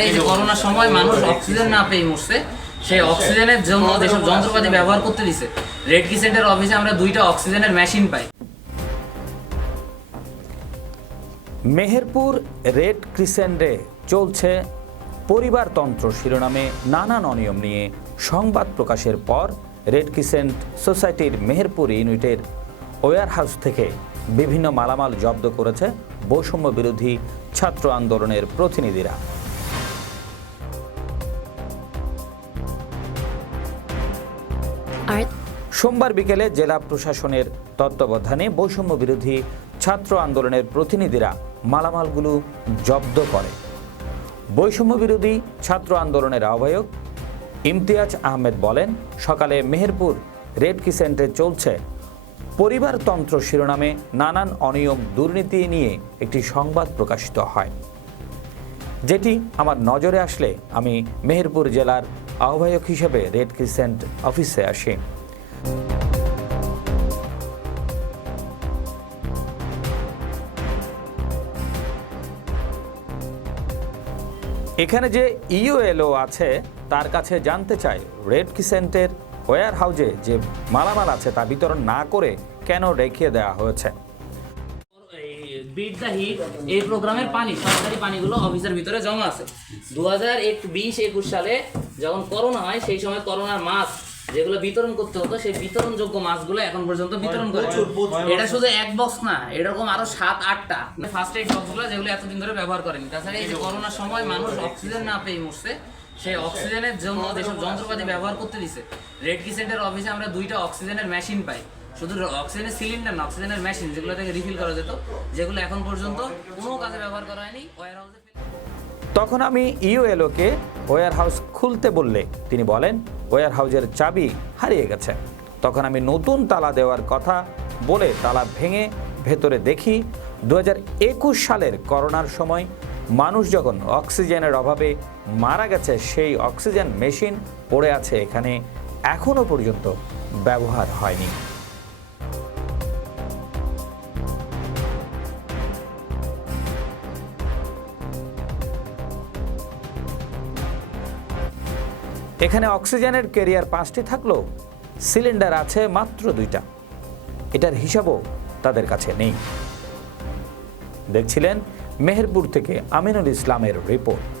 তাছাড়া এই যে করোনার সময় মানুষ অক্সিজেন না পেয়ে মরছে সেই অক্সিজেনের জন্য যেসব যন্ত্রপাতি ব্যবহার করতে দিছে রেড কিসেন্টের অফিসে আমরা দুইটা অক্সিজেনের মেশিন পাই। মেহেরপুর রেড ক্রিসেন্টে চলছে পরিবারতন্ত্র শিরোনামে নানান অনিয়ম নিয়ে সংবাদ প্রকাশের পর রেড ক্রিসেন্ট সোসাইটির মেহেরপুর ইউনিটের ওয়ার হাউস থেকে বিভিন্ন মালামাল জব্দ করেছে বৈষম্য বিরোধী ছাত্র আন্দোলনের প্রতিনিধিরা। সোমবার বিকেলে জেলা প্রশাসনের তত্ত্বাবধানে বৈষম্য বিরোধী ছাত্র আন্দোলনের প্রতিনিধিরা মালামালগুলো জব্দ করে। বৈষম্য বিরোধী ছাত্র আন্দোলনের আহ্বায়ক ইমতিয়াজ আহমেদ বলেন, সকালে মেহেরপুর রেড কিসেন্টে চলছে পরিবারতন্ত্র শিরোনামে নানান অনিয়ম দুর্নীতি নিয়ে একটি সংবাদ প্রকাশিত হয়। যেটি আমার নজরে আসলে আমি মেহেরপুর জেলার আহ্বায়ক হিসেবে রেড ক্রিসেন্ট অফিসে আসি এখানে যে ইউএলও আছে, তার কাছে জানতে চাই, রেড ক্রিসেন্টের ওয়্যার হাউজে যে মালামাল আছে, তা বিতরণ না করে কেন রেখে দেওয়া হয়েছে? বিট দ্য হিট এই প্রোগ্রামের পানি সরকারি পানিগুলো অফিসের ভিতরে জমা আছে। দু হাজার এক বিশ একুশ সালে যখন করোনা হয় সেই সময় করোনার মাছ যেগুলো বিতরণ করতে হতো সেই বিতরণযোগ্য মাছগুলো এখন পর্যন্ত বিতরণ করে এটা শুধু এক বক্স না এরকম আরও সাত আটটা। ফার্স্ট এইড বক্সগুলো যেগুলো এতদিন ধরে ব্যবহার করেনি। তাছাড়া এই যে করোনার সময় মানুষ অক্সিজেন না পেয়ে মরছে সেই অক্সিজেনের জন্য যেসব যন্ত্রপাতি ব্যবহার করতে দিছে রেড কিসেন্টের অফিসে আমরা দুইটা অক্সিজেনের মেশিন পাই। শুধু অক্সিজেনের সিলিন্ডার না, অক্সিজেনের মেশিন যেগুলো থেকে রিফিল করা যেত, যেগুলো এখন পর্যন্ত কোনো কাজে ব্যবহার করা হয়নি ওয়ার তখন আমি ইউএলওকে ওয়্যার হাউস খুলতে বললে, তিনি বলেন ওয়ার হাউসের চাবি হারিয়ে গেছে। তখন আমি নতুন তালা দেওয়ার কথা বলে তালা ভেঙে ভেতরে দেখি দু হাজার একুশ সালের করোনার সময় মানুষ যখন অক্সিজেনের অভাবে মারা গেছে, সেই অক্সিজেন মেশিন পড়ে আছে এখানে এখনও পর্যন্ত ব্যবহার হয়নি। এখানে অক্সিজেনের কেরিয়ার পাঁচটি থাকলেও সিলিন্ডার আছে মাত্র দুইটা। এটার হিসাবও তাদের কাছে নেই। দেখছিলেন মেহেরপুর থেকে আমিনুল ইসলামের রিপোর্ট।